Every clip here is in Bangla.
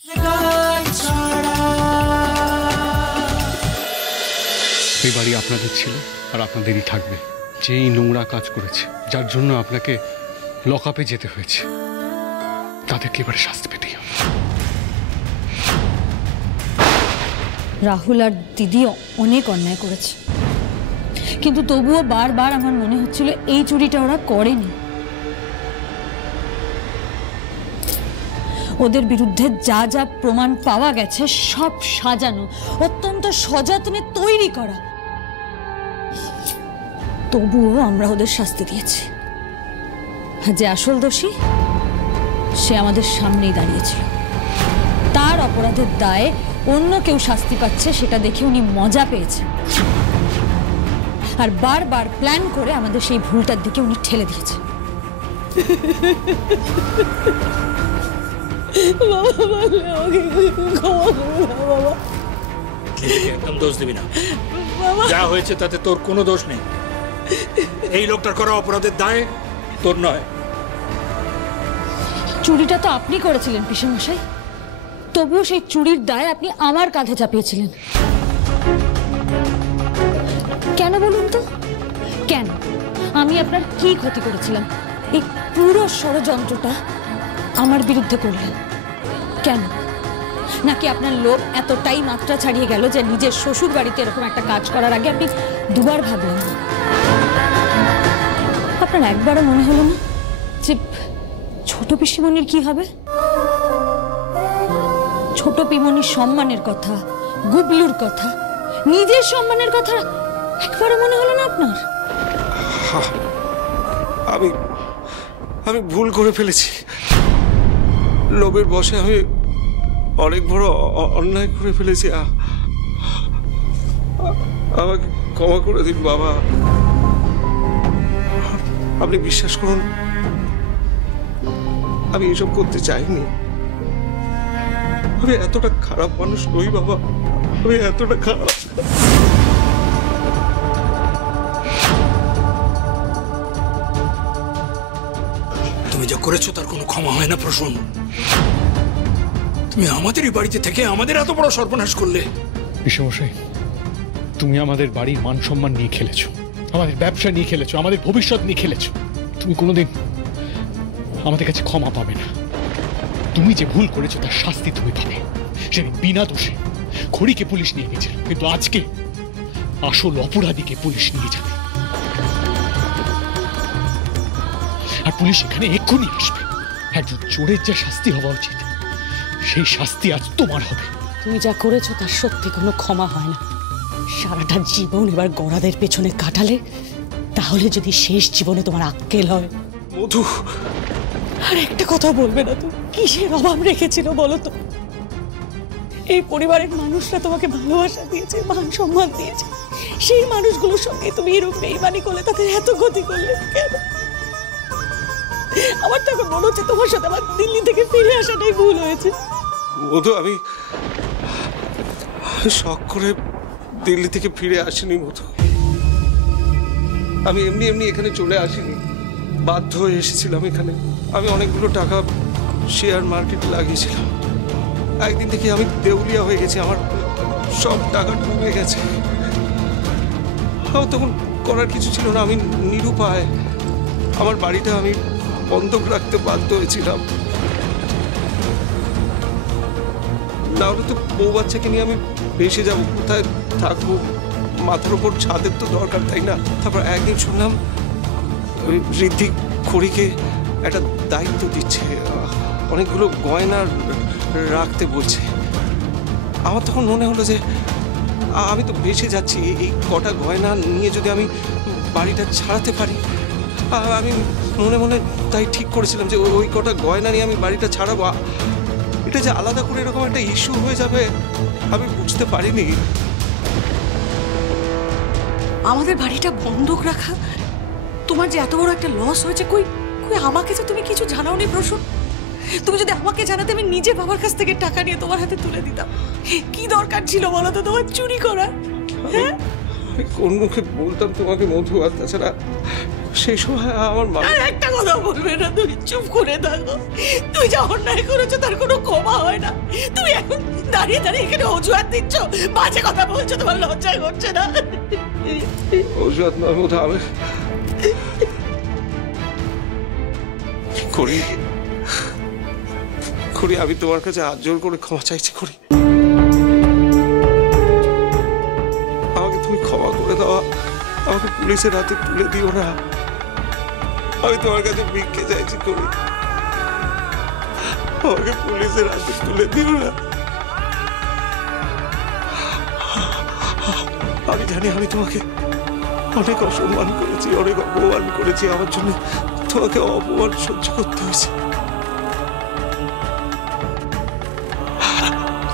এই বাড়ি আপনাদের ছিল আর আপনাদেরই থাকবে। যেই নোংরা কাজ করেছে, যার জন্য আপনাকে লকআপে যেতে হয়েছে, তাদেরকে এবারে শাস্তি পেতেই হবে। রাহুল আর দিদি অনেক অন্যায় করেছে, কিন্তু তবুও বারবার আমার মনে হচ্ছিল এই চুরিটা ওরা করেনি। ওদের বিরুদ্ধে যা যা প্রমাণ পাওয়া গেছে সব সাজানো, অত্যন্ত সযত্নে তৈরি করা, তবুও আমরা ওদের শাস্তি দিয়েছি। আর যে আসল দোষী সে আমাদের সামনেই দাঁড়িয়েছিল। তার অপরাধের দায়ে অন্য কেউ শাস্তি পাচ্ছে সেটা দেখে উনি মজা পেয়েছেন, আর বারবার প্ল্যান করে আমাদের সেই ভুলটার দিকে উনি ঠেলে দিয়েছেন। একদম দোষ দিবি না, যা হয়েছে তাতে তোর কোনো দোষ নেই। এই লোকটার করা অপরাধের দায় তোর নয়। চুরিটা তো আপনি করেছিলেন পিসেমশাই, তবুও সেই চুরির দায় আপনি আমার কাঁধে চাপিয়েছিলেন। কেন বলুন তো, কেন? আমি আপনার কি ক্ষতি করেছিলাম এই পুরো ষড়যন্ত্রটা আমার বিরুদ্ধে করলেন? কেন? নাকি আপনার লোভ এতটাই মাত্রা ছাড়িয়ে গেল যে নিজের শ্বশুর বাড়িতে এরকম একটা কাজ করার আগে আপনি দুবার ভাবলেন? আপনার একবারও মনে হলো না যে ছোট পিসিমণির কি হবে? ছোট পিমনির সম্মানের কথা, গুবলুর কথা, নিজের সম্মানের কথা একবারও মনে হলো না আপনার? আমি ভুল করে ফেলেছি। লোভের বশে আমি অনেক বড় অন্যায় করে ফেলেছি। আমাকে ক্ষমা করে দিন বাবা। আপনি বিশ্বাস করুন, আমি এসব করতে চাইনি। আমি এতটা খারাপ মানুষ নই বাবা, আমি এতটা খারাপ। তুমি যা করেছো তার কোনো ক্ষমা হয় না প্রসন্ন। তুমি আমাদেরই বাড়িতে থেকে আমাদের এত বড় সর্বনাশ করলে। পিসেমশাই, তুমি আমাদের বাড়ির মান সম্মান নিয়ে খেলেছো, আমাদের ব্যবসা নিয়ে খেলেছো, আমাদের ভবিষ্যৎ নিয়ে খেলেছো। তুমি কোনোদিন আমাদের কাছে ক্ষমা পাবে না। তুমি যে ভুল করেছো তার শাস্তি তুমি পাবে। সেদিন বিনা দোষে খড়িকে পুলিশ নিয়ে গেছিল, কিন্তু আজকে আসল অপরাধীকে পুলিশ নিয়ে যাবে। আর পুলিশ এখানে এক্ষুনি আসবে। একজন চোরের যা শাস্তি হওয়া উচিত সেই শাস্তি আজ তোমার হবে। তুমি যা করেছো তার সত্যি কোনো ক্ষমা হয় না। সারাটা জীবন এবার গড়াদের পেছনে কাটালে, তাহলে যদি শেষ জীবনে তোমার আক্কেল হয়। মধু, আর একটা কথা বলবে না তো? কিসের অভাব রেখেছিল বলো তো? এই পরিবারের মানুষরা তোমাকে ভালোবাসা দিয়েছে, মান সম্মান দিয়েছে, সেই মানুষগুলোর সঙ্গে তুমি এরকম বেইমানি করলে, তাদের এত ক্ষতি করলে কেন? আমার তো এখন মনে হচ্ছে তোমার সাথে আমার দিল্লি থেকে ফিরে আসাটাই ভুল হয়েছে। মধু, আমি শখ করে দিল্লি থেকে ফিরে আসিনি মধু। আমি এমনি এমনি এখানে চলে আসিনি, বাধ্য হয়ে এসেছিলাম এখানে। আমি অনেকগুলো টাকা শেয়ার মার্কেটে লাগিয়েছিলাম। একদিন থেকে আমি দেউলিয়া হয়ে গেছি, আমার সব টাকা ডুবে গেছে। আমার তখন করার কিছু ছিল না, আমি নিরুপায়। আমার বাড়িটা আমি বন্ধক রাখতে বাধ্য হয়েছিলাম, না হলে তো বউ বাচ্চাকে নিয়ে আমি ভেসে যাবো। কোথায় থাকবো? মাথার উপর ছাদের তো দরকার, তাই না? তারপর একদিন শুনলাম ওই ঋদ্ধি খড়িকে একটা দায়িত্ব দিচ্ছে, অনেকগুলো গয়না রাখতে বলছে। আমার তখন মনে হলো যে আমি তো ভেসে যাচ্ছি, এই কটা গয়না নিয়ে যদি আমি বাড়িটা ছাড়াতে পারি। আমি মনে মনে তাই ঠিক করেছিলাম যে ওই কটা গয়না নিয়ে আমি বাড়িটা ছাড়াবো। এটা যে আলাদা করে এরকম একটা ইস্যু হয়ে যাবে আমি বুঝতে পারিনি। আমাদের বাড়িটা বন্ধক রাখা, তোমার যে এত বড় একটা লস হয়েছে, কই কই আমাকে যে তুমি কিছু জানাওনি প্রসন্ন? তুমি যদি আমাকে জানাতে, আমি নিজে বাবার কাছ থেকে টাকা নিয়ে তোমার হাতে তুলে দিতাম। কি দরকার ছিল বলো তো তোমার চুরি করার? আমি কোন মুখে বলতাম তোমাকে মধু? আর তাছাড়া সেই সময় আমার মা আর একটা কথা বলবে না, তুমি চুপ করে থাকো। তুই যা অন্যায় করেছো তার কোনো ক্ষমা হয় না। তুমি এখন দাঁড়িয়ে দাঁড়িয়ে এখানে অজুহাত দিচ্ছ, বাজে কথা বলছো, তোমার লজ্জা করছে না? অজুহাত নয় বোধ আমি করি করি আমি তোমার কাছে হাত জোর করে ক্ষমা চাইছি করি। আমাকে তুমি ক্ষমা করে দেওয়া, আমাকে পুলিশের হাতে তুলে দিও না। আমি তোমার কাছে ভিক্ষে চাইছি করি, আমাকে পুলিশের হাতে তুলে দিও না। আমি জানি আমি তোমাকে অনেক অসম্মান করেছি, অনেক অপমান করেছি, আমার জন্য তোমাকে অপমান সহ্য করতে হয়েছে।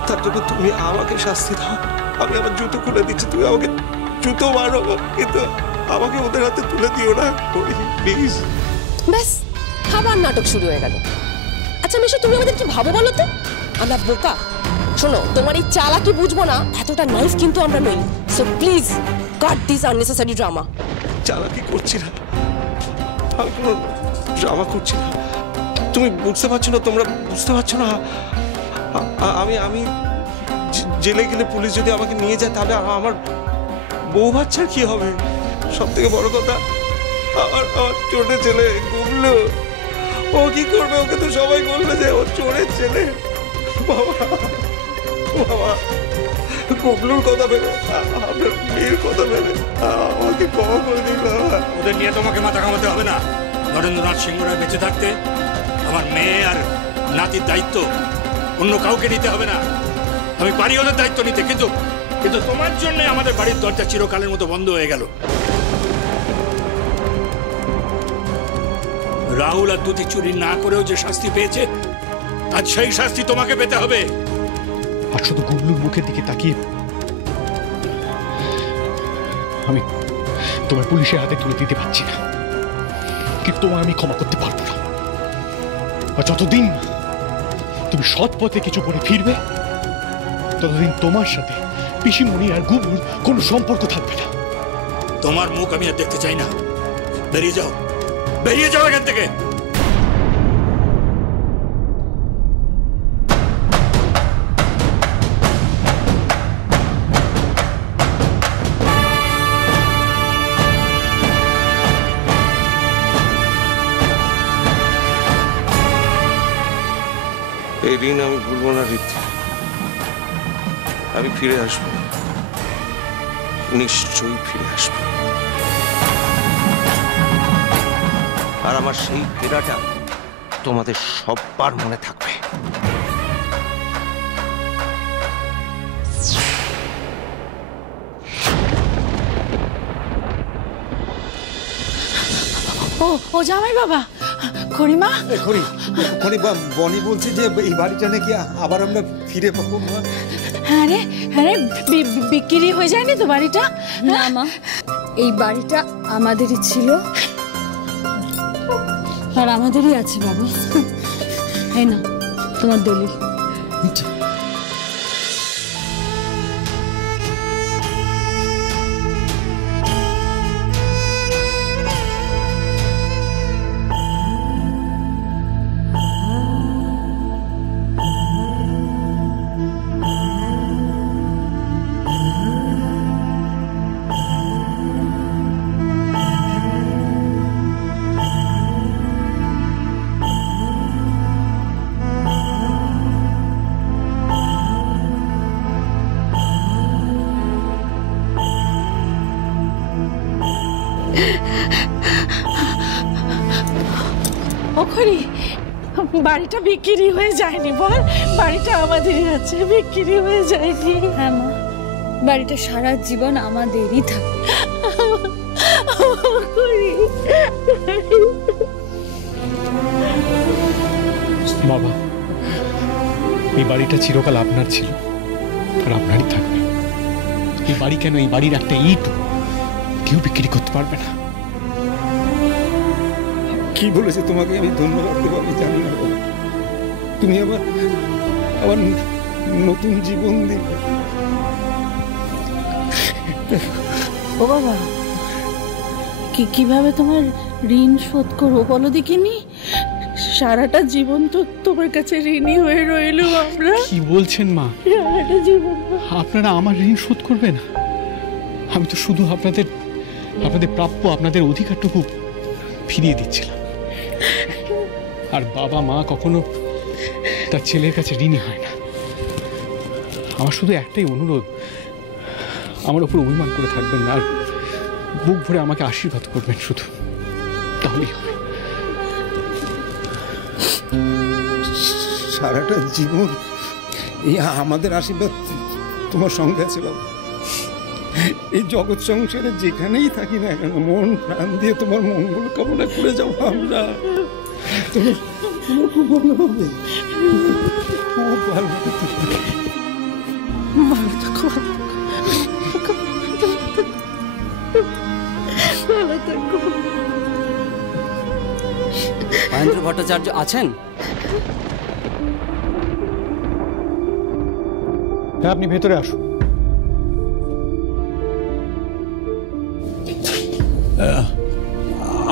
তার জন্য তুমি আমাকে শাস্তি দাও। আমি আমার জুতো খুলে দিচ্ছি, তুমি আমাকে জুতো মারো, কিন্তু আমাকে ওদের হাতে তুলে দিও না প্লিজ। ব্যাস, আবার নাটক শুরু হয়ে গেল। আচ্ছা মিশু, তুমি আমাদের কি ভাবো বলো তো? আমরা বোকা? শোনো, তোমার এই চালাকি বুঝবো না, এতটা নাইফ কিন্তু আমরা নই। So please cut this unnecessary drama. চালাকি করছি না, আমি কোনো ড্রামা করছি না। তুমি বুঝতে পারছো না, তোমরা বুঝতে পারছো না। আমি জেলে গেলে পুলিশ যদি আমাকে নিয়ে যায় তাহলে আমার বউ বাচ্চার কি হবে? সব থেকে বড় কথা, আমার ছোট ছেলে গুবলু, ও কি করবে? ওকে তো সবাই বলবে যে ও চোরের ছেলে। বাবা বাবা, গুবলুর কথা ভেবে, আপনার মেয়ের কথা ভেবে আমাকে ক্ষমা করে দিন বাবা। ওদের নিয়ে তোমাকে মাথা ঘামাতে হবে না। নরেন্দ্রনাথ সিংহ রায় বেঁচে থাকতে আমার মেয়ে আর নাতির দায়িত্ব অন্য কাউকে নিতে হবে না। আমি পারি ওদের দায়িত্ব নিতে, কিন্তু কিন্তু তোমার জন্য আমাদের বাড়ির দরজা চিরকালের মতো বন্ধ হয়ে গেল। রাহুল আর দুটি চুরি না করেও যে শাস্তি পেয়েছে, আজ সেই শাস্তি তোমাকে পেতে হবে। আর শুধু গুবলুর মুখের দিকে তাকিয়ে আমি তোমার পুলিশের হাতে তুলে দিতে পারছি না, কিন্তু তোমায় আমি ক্ষমা করতে পারবো না। আর যতদিন তুমি সৎ পথে কিছু করে ফিরবে, ততদিন তোমার সাথে পিসিমণি আর গুবলুর কোনো সম্পর্ক থাকবে না। তোমার মুখ আমি আর দেখতে চাই না। বেরিয়ে যাও, বেরিয়ে যাও এখান থেকে। এই ঋণ আমি ভুলবো না ঋদ্ধি, আমি ফিরে আসবো, নিশ্চয়ই ফিরে আসবো। আর আমার সেই ফেরাটা তোমাদের সবার মনে থাকবে। ও জামাই বাবা, খড়িমা। বনি বলছে যে এই বাড়িটা নাকি আবার আমরা ফিরে পাবো। আরে আরে, বিক্রি হয়ে যায়নি তো বাড়িটা? না মা, এই বাড়িটা আমাদেরই ছিল আর আমাদেরই আছে বাবা। এই না তোমার দলিল। ওখরি, বাড়িটা বিক্রি হয়ে যায়নি বল? বাড়িটা আমাদেরই আছে, বিক্রি হয়ে যায়নি। হ্যাঁ মা, বাড়িটা সারা জীবন আমাদেরই থাকবে। বাবা, এই বাড়িটা চিরকাল আপনার ছিল আর আপনারই থাকবে। এই বাড়ি কেন, এই বাড়ির একটা ইট কেউ বিক্রি করতে পারবে না। কি বলেছে তোমাকে আমি ধন্যবাদ দেবো আমি জানি না। তুমি আবার আবার নতুন জীবন দিবে। ও বাবা, কিভাবে তোমার ঋণ শোধ করবো বলো দেখিনি? সারাটা জীবন তো তোমার কাছে ঋণী হয়ে রইল আমরা। কি বলছেন মা? সারাটা জীবন আপনারা আমার ঋণ শোধ করবেন? আমি তো শুধু আপনাদের প্রাপ্য, আপনাদের অধিকারটুকু ফিরিয়ে দিচ্ছিলাম। আর বাবা মা কখনো তার ছেলের কাছে ঋণী হয় না। আমার শুধু একটাই অনুরোধ, আমার ওপর অভিমান করে থাকবেন না, আর বুক ভরে আমাকে আশীর্বাদ করবেন শুধু, তাহলেই হবে। সারাটা জীবন এই আমাদের আশীর্বাদ তোমার সঙ্গে আছে বাবা। এই জগৎ সংসারে যেখানেই থাকি না কেন, মন প্রাণ দিয়ে তোমার মঙ্গল কামনা করে যাবো আমরা। তোমার খুব ভালো হবে, খুব ভালো হবে। ভালো থাকো, ভালো থাকো। মহেন্দ্র ভট্টাচার্য আছেন? হ্যাঁ, আপনি ভেতরে আসুন।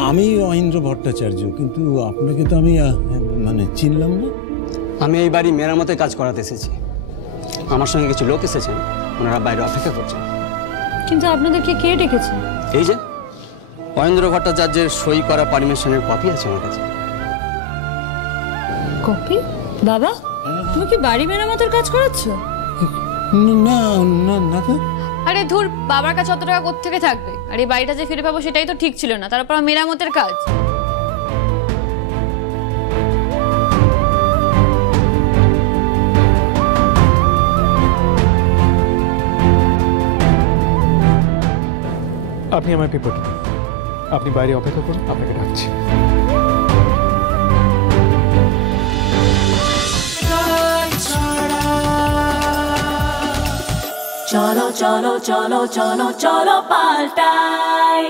আমি মহেন্দ্র ভট্টাচার্য, কিন্তু আপনাকে তো আমি মানে চিনলাম না। আমি এই বাড়ি মেরামতের কাজ করাতে এসেছি। আমার সঙ্গে কিছু লোক এসেছেন, ওনারা বাইরে অপেক্ষা করছেন। কিন্তু আপনাদেরকে কে ডেকেছে? এই যে মহেন্দ্র ভট্টাচার্যের সই করা পারমিশনের কপি আছে আমার কাছে। কপি? বাবা, তুমি কি বাড়ি মেরামতের কাজ করাচ্ছ? না না না তো। আরে ধুর, বাবার কাছে অত টাকা কোত্থেকে থাকবে? আর এই বাড়িটা যে ফিরে পাবো সেটাই তো ঠিক ছিল না, তারপর মেরামতের কাজ। আপনি আমার পেপারটা, আপনি বাইরে অপেক্ষা করুন, আপনাকে ডাকছি। চলো চলো চলো চলো চলো পাল্টাই।